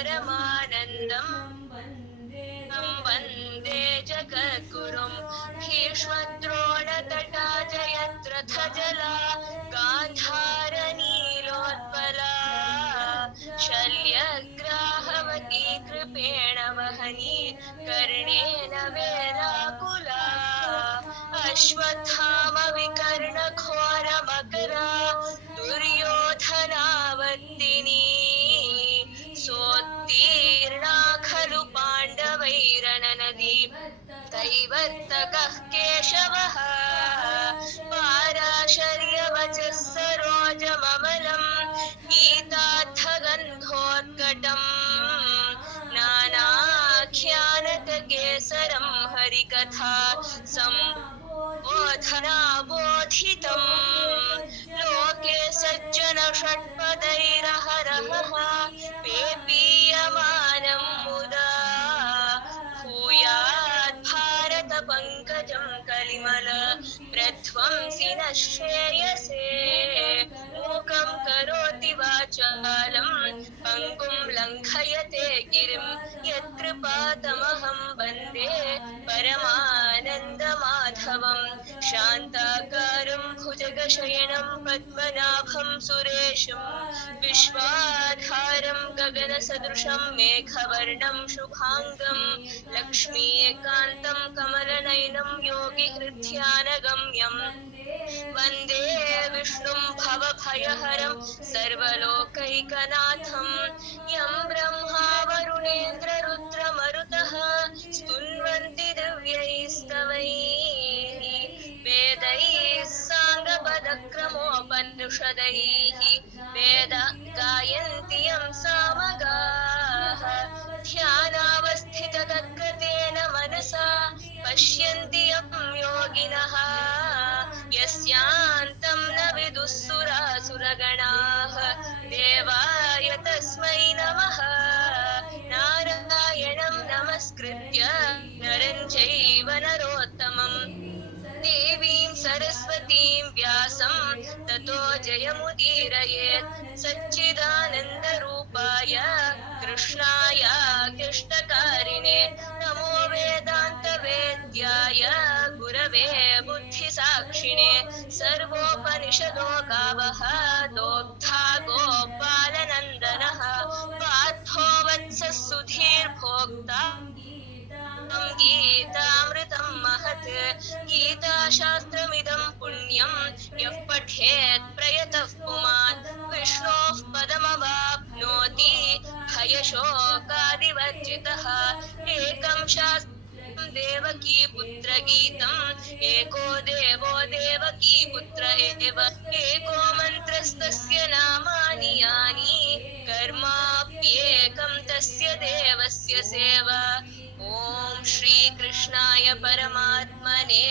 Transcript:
परमानन्दम् वन्दे जगद्गुरुं भीष्मद्रोणतटा जयद्रथजला गान्धारनीलोत्पला शल्यग्राहवती कृपेण वहनी कर्णेन वेलाकुला अश्वत्थामविकर्णघोरमकरा दुर्योधनावर्तिनी सोत्तीर्णा खलु पाण्डवैरणनदी दैवत्तकः केशवः पाराशर्यवचः सरोजममलम् गीतार्थगन्धोत्कटम् नानाख्यानककेसरं हरिकथा सम्बोधनाबोधितम् लोके सज्जन षट्पदैरहरहः पेपीयमानं मुदा भूयात् भारत पङ्कजं कलिमल प्रध्वंसि न श्रेयसे मूकं करोति वाचालं पङ्गुं लङ्घयते गिरिं यत्कृपातमहं वन्दे परमानन्दमाधवं शान्ताकारं भुजगशयनं पद्मनाभं सुरेशं विश्वाधारं गगनसदृशं मेघवर्णं शुभाङ्गं लक्ष्मीकान्तं कमलनयनं योगिहृद्ध्यानगम्यं वन्दे विष्णुं भवभयहरं सर्वलोकैकनाथं यं ब्रह्मा वरुणेन्द्ररुद्रमरुतः स्तुन्वन्ति दिव्यैस्तवैः वेदैः साङ्गपदक्रमोपनिषदैः वेद गायन्ति यं सामगाः ध्यानावस्थिततद्गतेन मनसा पश्यन्ति यं योगिनः यस्यान्तं न विदुःसुरासुरगणाः देवाय तस्मै नमः नारायणं नमस्कृत्य नरं चैव नरोत्तमं देवीं सरस्वतीं व्यासं ततो जयमुदीरयेत् सच्चिदानन्दरूपाय कृष्णाय कृष्णकारिणे नमो वेदान्तवेद्याय गुरवे बुद्धिसाक्षिणे सर्वोपनिषदो गावः दोग्धा गोपालनन्दनः पार्थो वत्सः सुधीर्भोक्ता गीतामृतं महत् गीताशास्त्रमिदं पुण्यं यः पठेत् प्रयतः पुमान् विष्णोः पदमवाप्नोति भयशोकादिवर्जितः एकं शास्त्रं देवकी पुत्रगीतम् एको देवो देवकी पुत्र एव एको मन्त्रस्तस्य नामानि यानि कर्माप्येकं तस्य देवस्य सेवा ॐ श्रीकृष्णाय परमात्मने